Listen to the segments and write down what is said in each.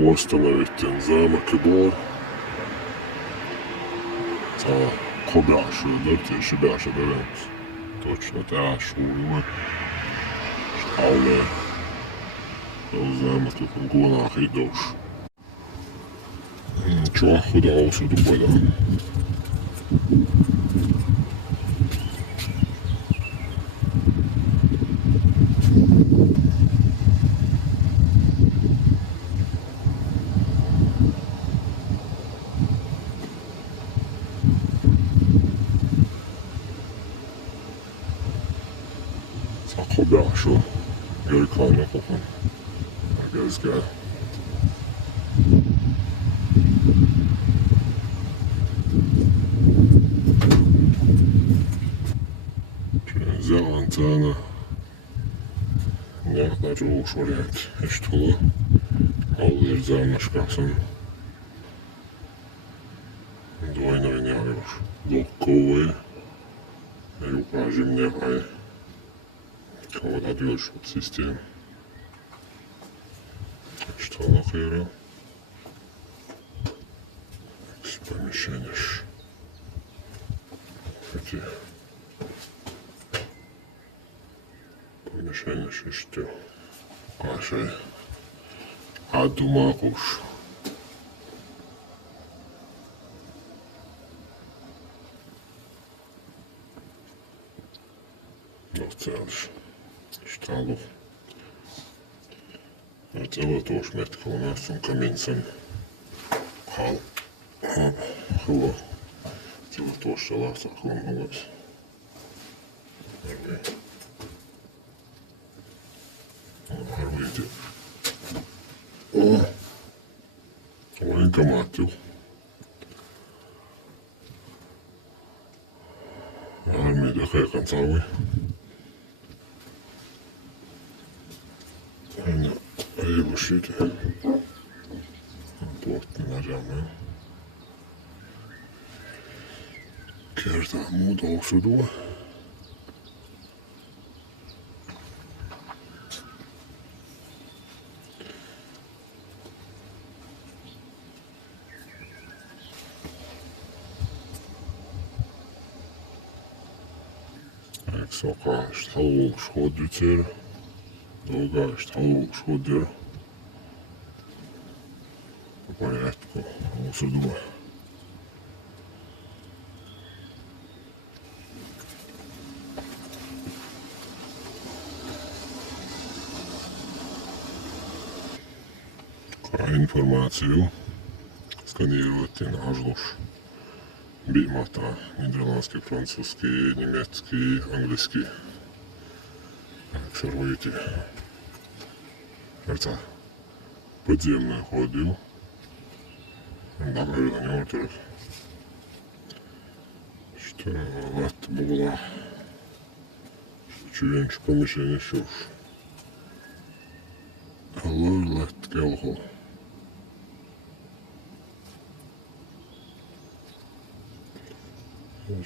Поставить ten замок і двор. Це кобяшою, да, ще бяше дивимось. Точно те, що ми. Штале. Замок тут гонах і довш. Нічого, худого сюди буде. Sakobyaşo geri kaynak okun. Gezgah. Взял антенна. Некоторые ушурят. И что? Аллыр замашкасын. Двойно виняешь. Локковые. И укажи мне ай. Кого-то отвешь от системы. Что нахера? Помещаешь. Эти помещаешь и что? Кашей. А думаешь? Dostājās štālu. Ar cilvētošu metkalnās un kamiņcam. Halo. Cilvētošu šalās aklamālās. Ar līdzi. Vainka Matiju. Armija dēkēkan cauri. Ayılı şeydi. Portlar ama. Kerdan moda olsa da. Sokağa işte halvok schoditer. Долго işte halvok schoditer. Порядку. Сюда. Информацию сканировать наш душ. Бимата. Нидерландский, французский, немецкий, английский. Обсервуйте. Это подземное ходил. Добро на него тут. Что вот было. Чуть помещение еще. Лет келхо.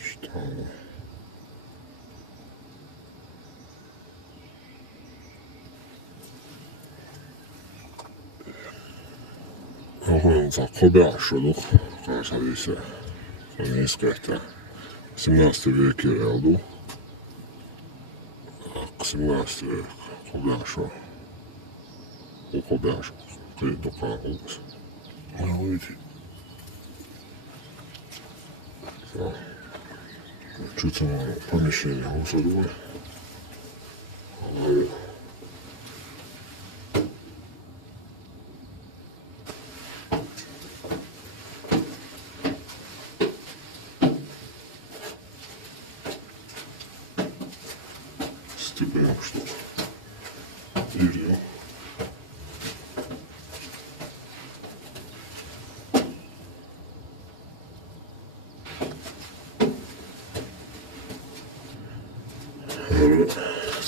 Что? Он закобяшилух, кажется, не искать. 17 веке элду, к 17 веку кобяшо, у кобяшо, ты доканулся. Видите? Чуть-чуть помещение усадили. Степаем что? Дерево.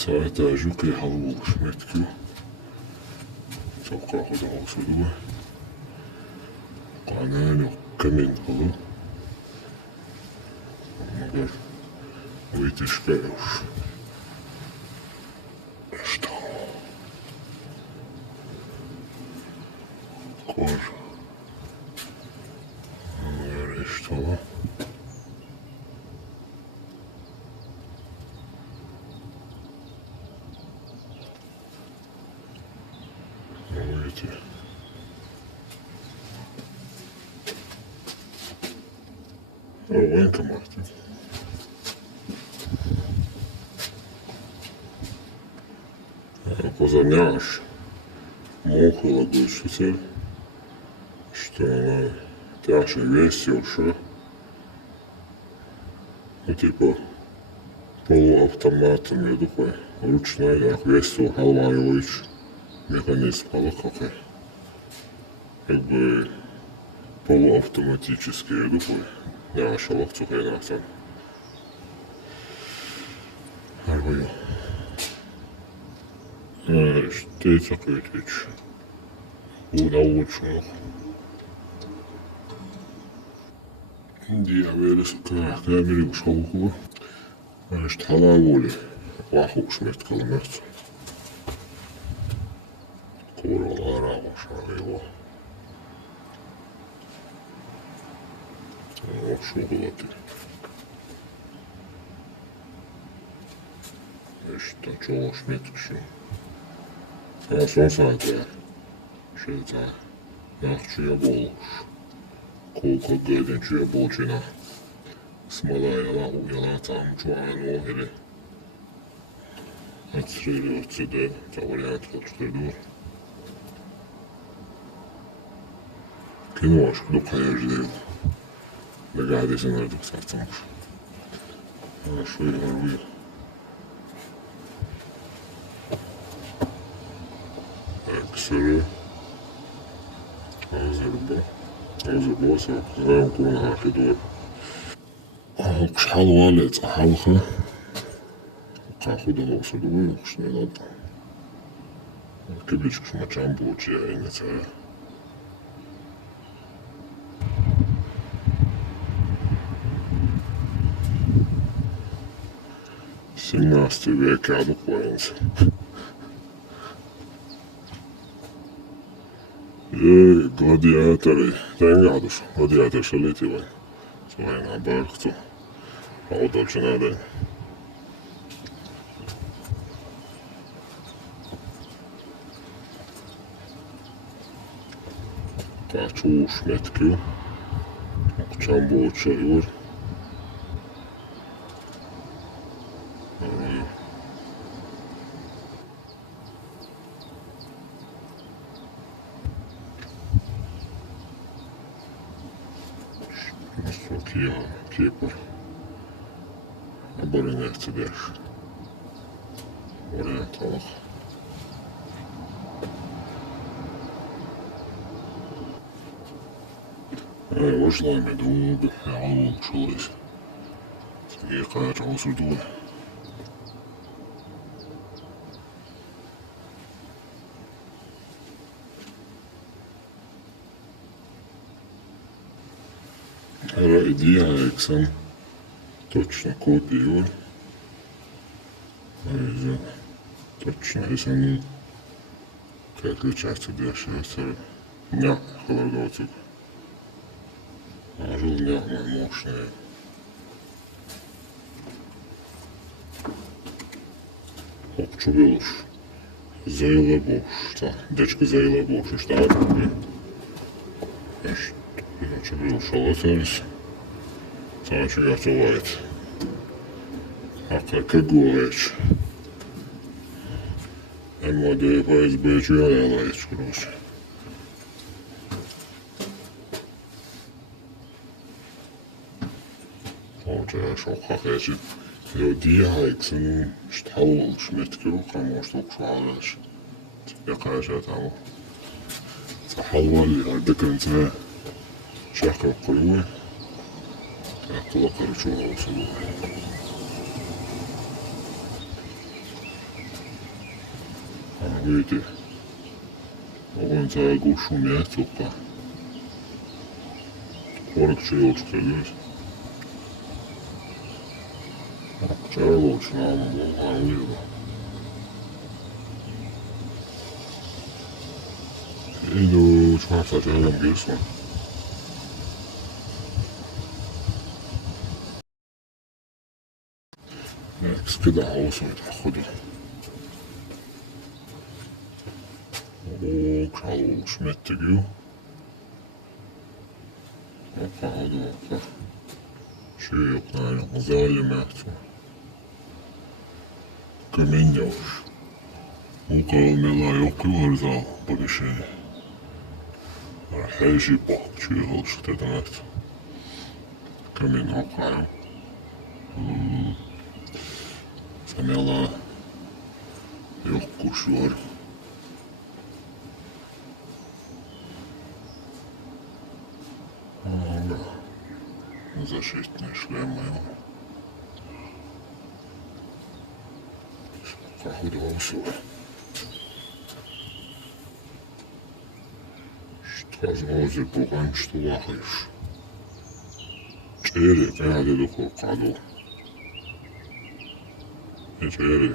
Saattaa jukki halvuus metkiä. Sokkaa kotoa sudua. Kanaan jo kämin halu. Magar uitiskäys. Что? وين كمرتي؟ Pozorniaš muhula glušitelj, što je tjaše vijesti ušao, tipa poluautomatom je dukle ručno je jak vijesti halvajujuć mehanizm, ali kako je, jakby poluautomatički je dukle, nemaš ovog cuhajna sam. Evo je. Štica kritić. Naučno. Indija vedes kämiri uskoukuva. Halavuli lahuusmetkalla metsä. Kuulolla aravossa. Suhlati. Mistä čolosmetksi. Sosātē šeit nakšu iebolūšu. Kulka gaidiņš iebolčinā. Smalāja lahu ielācām čuānu ohiri. Atstrīļu atcidē, tā variantu kaut šteidor. Kinošu dukājuši dēļ. Negādīsim ar duk sācamšu. Šo ir ar vīru. Ekseri, Azerbo sāk, zem kunāki dod. Augš halvāliec halha, kā hudalovs ar dojukš nedod. Kibičkus mačām būči jāinicē. Simnāsti viekā duklēns. Gladiatori, tengādus, gladiatori šalīti vai svainā bārktu, audalčinādē. Tā čūš metkju, okčām būča jūr. Kiepur. Aborineet cedēš. Orientālāk. Važlaimi dūbi, jālūm šulīs. Iekāja uz dūbi. Идея, точно копию. Точно, если они как отличаются дешевле. Не, холодоцик. А жил мощные. Okçu bulur. Zayıla boşta. Dečka zayıla boş. İşte abi. Okçu bulur. Šalatēlis. Sanāču jāatolājat. Akā kagolēč. MOD PSB jāielājas kurus. Olčajā šokākēči. Jo diehaiksın štavulš metkiru, kā mūs tukšu ālēši. Jākājušā tālu. Tā halvali ar dekrencē šākā kuruvi. Kulakları çoğu olsun. Видите, он загул шумит только. Корок чаёчек садись. Чаёчек нам было. Иду чматься чаём гирсом. كده عوصة تاخدها وكعوش متجيو وقعدوا وقع Şey yok yani zalim yaptı. Каміння уж. У кого yok yuvarza böyle şey. Her şey bakçıyor oluştu demek. Камін окаю. Samela yok kuş var. Allah. Защитные шлемы. Походу все. Что возможно пугаем, что лахаешь. Черри, я далеко каду. И черри.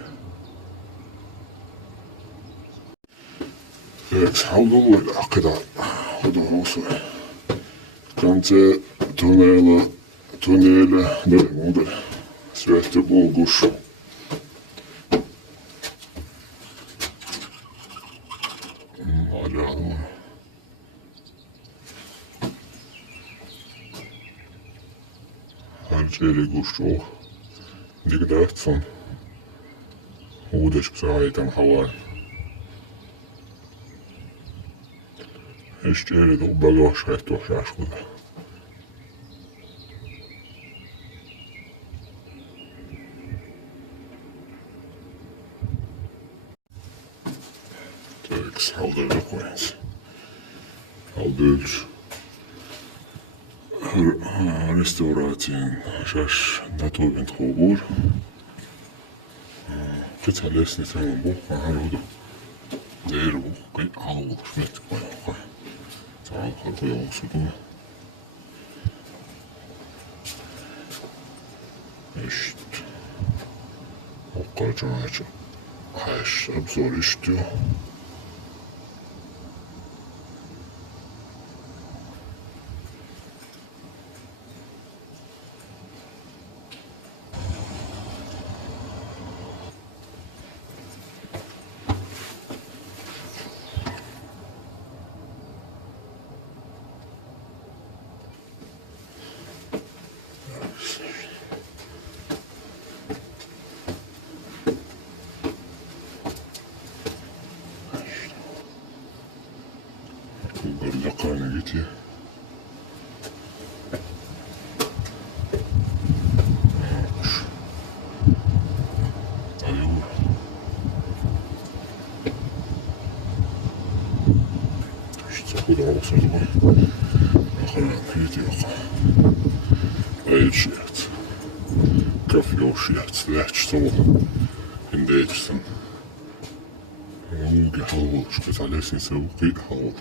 Так, схавдул когда ходу все. В конце туннеля, да, мудрь. Святой Богу шел. Hala her şeyle kuşçu dikkat son uğdaş sahiden hava hiç şeyle de bagaj hayat o şaşkıda tek saldırı koyunuz aldırır реставрацией шаш натурбин хобур. Кэца лестница бог народу. Дэр бог кай алуу шмет кой. Цаал хархой олсуду. Эшт. Оккарчанача. Хайш обзор иштё. Laklarına gidiyor. Ayur. İşte bu da olsa da laklarına gidiyor. Ayır şiyat. Kafe o şiyat. Leç soğuk. Şimdi içsin. Mugi hava olur. Mesela soğuk iyi hava olur.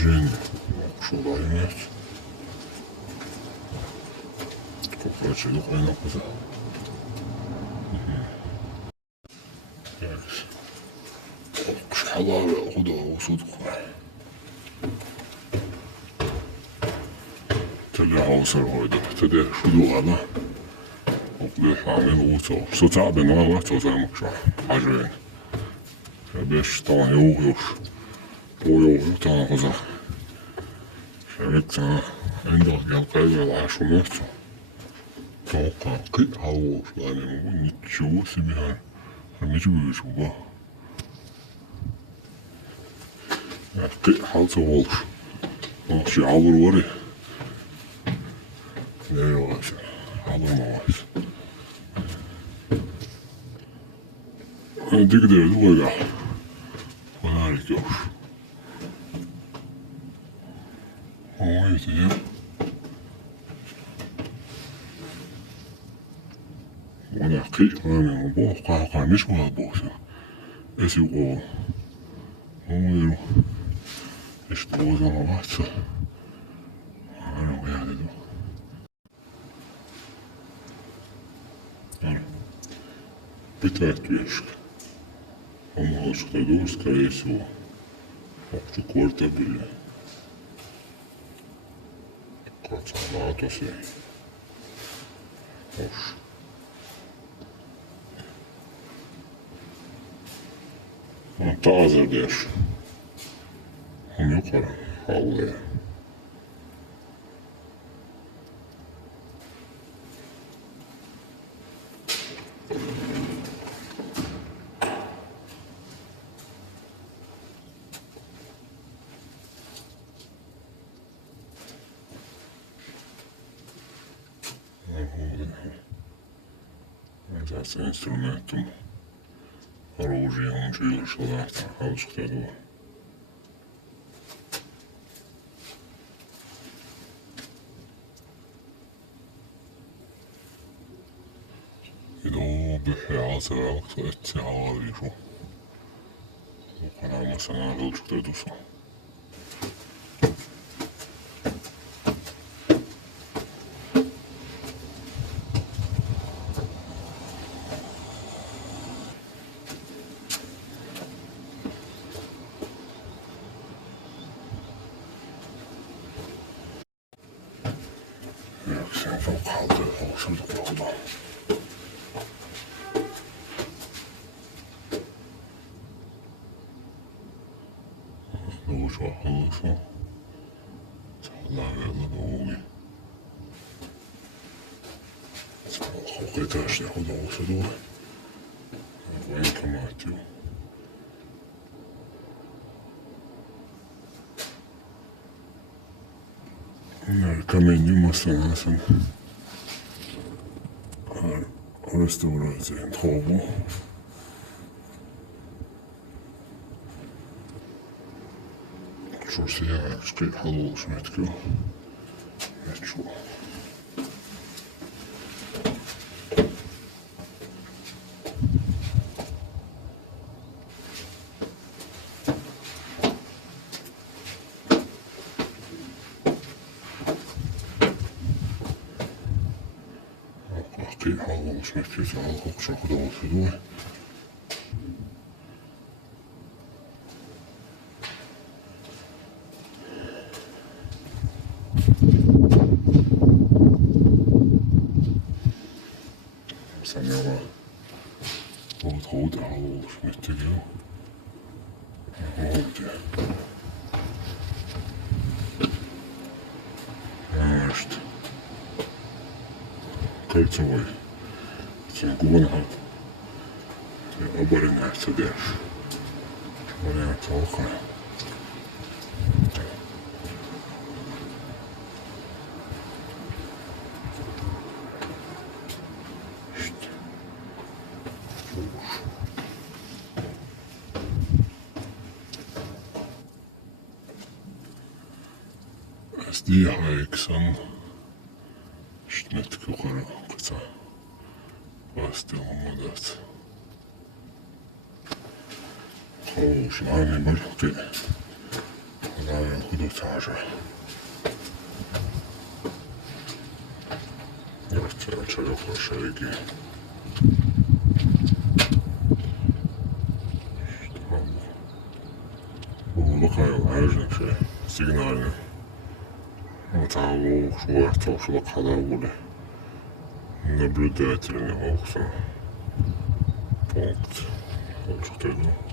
Жень, шурайнет. Kokoreççilik oynak bize. Evet. Kuş hava ve kuda usuduk. Tele havsar oydu. Tede şudu ala. Oklu hamil uço. Soça ben ala çözermek şu an. Hacıyn. Beş tane yok. O yok tane kızak. Şevik sana enda gel kaybel aşkım yoksa. Toka ki havu yani bu niço sibihan. Niço şu bu. Ki halsa olur. O şey alır var ya. Ne yok şey. Alamamış. Digderdi o ya. Harika yok. Ой, я. Ona kıyık var bu kalkamış var bu şey. Esi o. Oy. İşte o zaman varsa. Ana o ya dedim. Ana. Bir tane yaşık. Ama aşkta doğru скорее всего. Okçu korta bile. Kaç saat olsun. Hoş. Hatta hazır diyor. Onu yukarı havluya. Зараз інструментом оружием чи шалата, але ж хто його. Idag behöver jag också ett havrisho. Och kan ha massa nagelskrädd och så. Sen får kaldı olsurduk yolda. Doğuşa halısı. Sağlarla doğuyor. Halka taşla o da olsa doğru. Bu enkamatıyor. Каменью массанасен реставрациян хобу шурсы я скай халол шметкю нечу Ты халол шметкю халол шоку olsun. Sen ne var? Oldu halol şmetkü. Oldu. İşte. Кольцевой. Губанга. Обороняется дальше. Вариант толка. SD-Hexen. Net yukarı kısa bastığım adet. Olsun aynı balık değil. Zaten kudu tarzı. Yavaşça çocuklar şeriki. İşte bu bakıyor her şey signalini. Вот а шуарта ушла кадавуле. Наблюдательный оксан. Пункт. Вот что это.